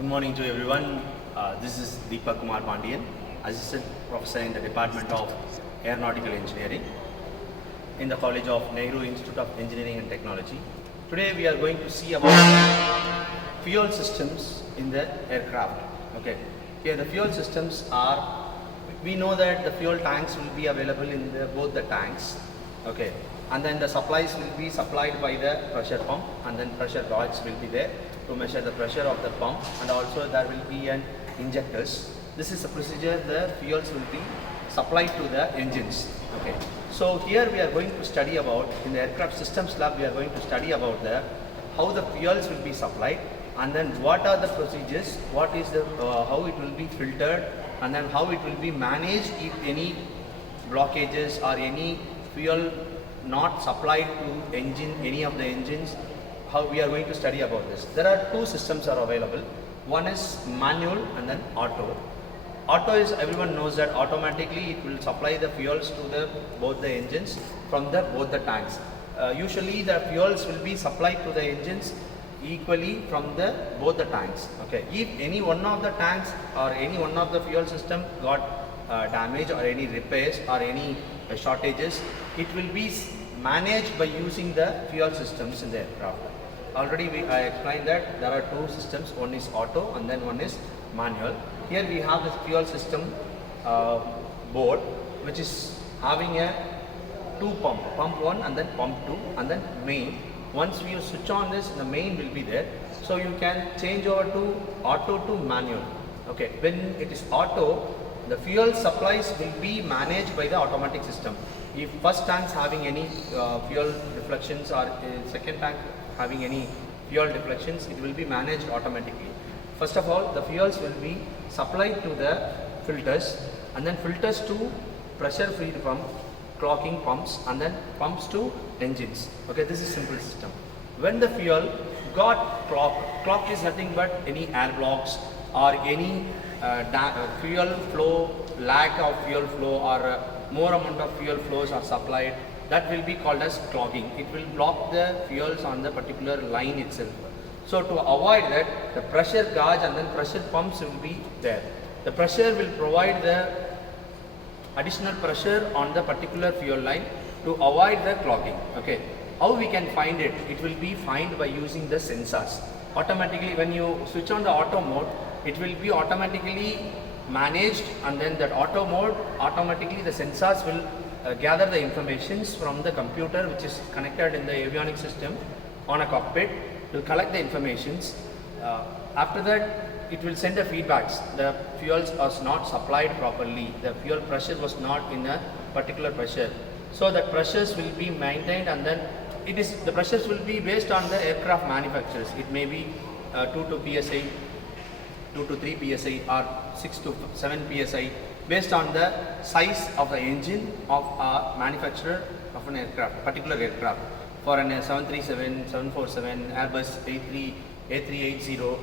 Good morning to everyone. This is Deepak Kumar Pandian, Assistant Professor in the Department of Aeronautical Engineering in the College of Nehru Institute of Engineering and Technology. Today we are going to see about fuel systems in the aircraft. Okay. Here the fuel systems are, we know that the fuel tanks will be available in both the tanks. Okay. And then the supplies will be supplied by the pressure pump, and then pressure gauge will be there to measure the pressure of the pump, and also there will be an injectors. This is the procedure the fuels will be supplied to the engines. Okay. So here we are going to study about, in the aircraft systems lab, we are going to study about how the fuels will be supplied, and then what are the procedures, what is the how it will be filtered, and then how it will be managed if any blockages or any fuel not supplied to engine, any of the engines. How we are going to study about this. There are two systems are available. One is manual and then auto. Auto is, everyone knows that automatically it will supply the fuels to both the engines from both the tanks. Usually the fuels will be supplied to the engines equally from both the tanks. Okay. If any one of the tanks or any one of the fuel system got damage or any repairs or any shortages, it will be managed by using the fuel systems in the aircraft. Already I explained that there are two systems, one is auto and then one is manual. Here we have the fuel system board, which is having a two pump 1 and then pump 2 and then main. Once you switch on this, the main will be there. So you can change over to auto to manual. Okay, when it is auto, the fuel supplies will be managed by the automatic system. If first tank is having any fuel deflections or second tank having any fuel deflections, it will be managed automatically. First of all, the fuels will be supplied to the filters, and then filters to pressure feed pump, clocking pumps, and then pumps to engines. Okay, this is simple system. When the fuel got clocked is nothing but any air blocks or any fuel flow, lack of fuel flow, or more amount of fuel flows are supplied, that will be called as clogging. It will block the fuels on the particular line itself. So to avoid that, the pressure gauge and then pressure pumps will be there. The pressure will provide the additional pressure on the particular fuel line to avoid the clogging. Okay. How we can find it? It will be found by using the sensors. Automatically, when you switch on the auto mode, it will be automatically managed, and then that auto mode, automatically the sensors will gather the informations from the computer which is connected in the avionics system on a cockpit, to collect the informations. After that, it will send the feedbacks. The fuels was not supplied properly, the fuel pressure was not in a particular pressure. So the pressures will be maintained, and then the pressures will be based on the aircraft manufacturers. It may be 2 to PSI, 2 to 3 PSI or 6 to 7 PSI, based on the size of the engine of a manufacturer of an aircraft, particular aircraft. For an 737, 747, Airbus A380,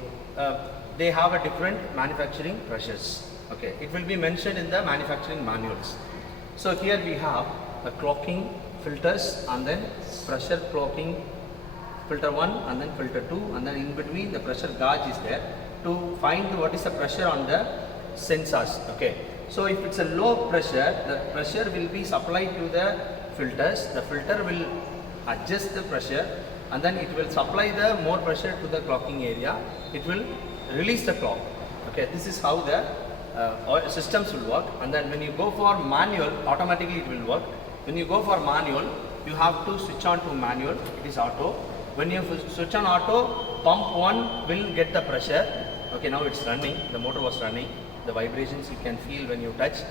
they have a different manufacturing pressures. Okay, it will be mentioned in the manufacturing manuals. So here we have the clocking filters, and then pressure clocking filter 1 and then filter 2, and then in between the pressure gauge is there to find what is the pressure on the sensors. Okay. So if it's a low pressure, the pressure will be supplied to the filters. The filter will adjust the pressure, and then it will supply the more pressure to the clocking area. It will release the clock. Okay, this is how the systems will work. And then when you go for manual, automatically it will work. When you go for manual, you have to switch on to manual. It is auto. When you switch on auto, pump 1 will get the pressure. Okay, now it's running. The motor was running. The vibrations you can feel when you touch.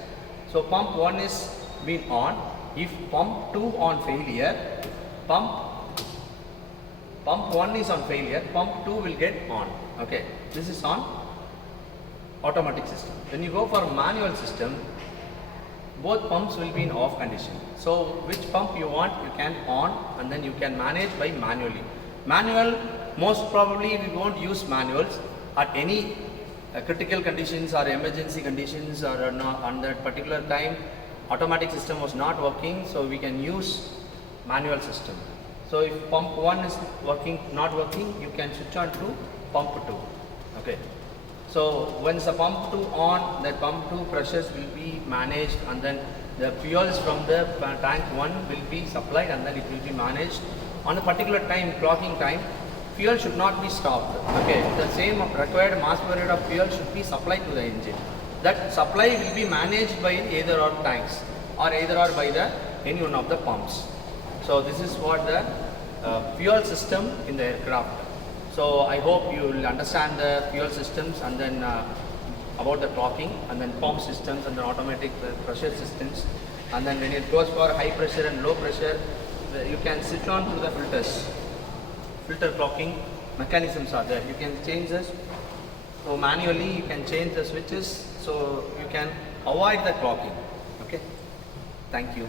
So pump 1 is been on. If pump 2 on failure, pump 1 is on failure, pump 2 will get on. Okay, this is on automatic system. When you go for manual system, both pumps will be in off condition. So which pump you want, you can on, and then you can manage by manually. Manual, most probably we won't use manuals at any critical conditions or emergency conditions, or not on that particular time automatic system was not working, so we can use manual system. So if pump 1 is not working, you can switch on to pump 2. Okay. So once the pump 2 on, the pump 2 pressures will be managed, and then the fuels from the tank 1 will be supplied, and then it will be managed. On a particular time, clocking time, fuel should not be stopped. Okay, the same required mass flow rate of fuel should be supplied to the engine. That supply will be managed by either or tanks, or either or by the any one of the pumps. So this is what the fuel system in the aircraft. So I hope you will understand the fuel systems, and then about the clocking, and then pump systems, and then automatic pressure systems, and then when it goes for high pressure and low pressure, you can switch on to the filters. Filter clocking mechanisms are there. You can change this. So manually you can change the switches, so you can avoid the clocking. Okay. Thank you.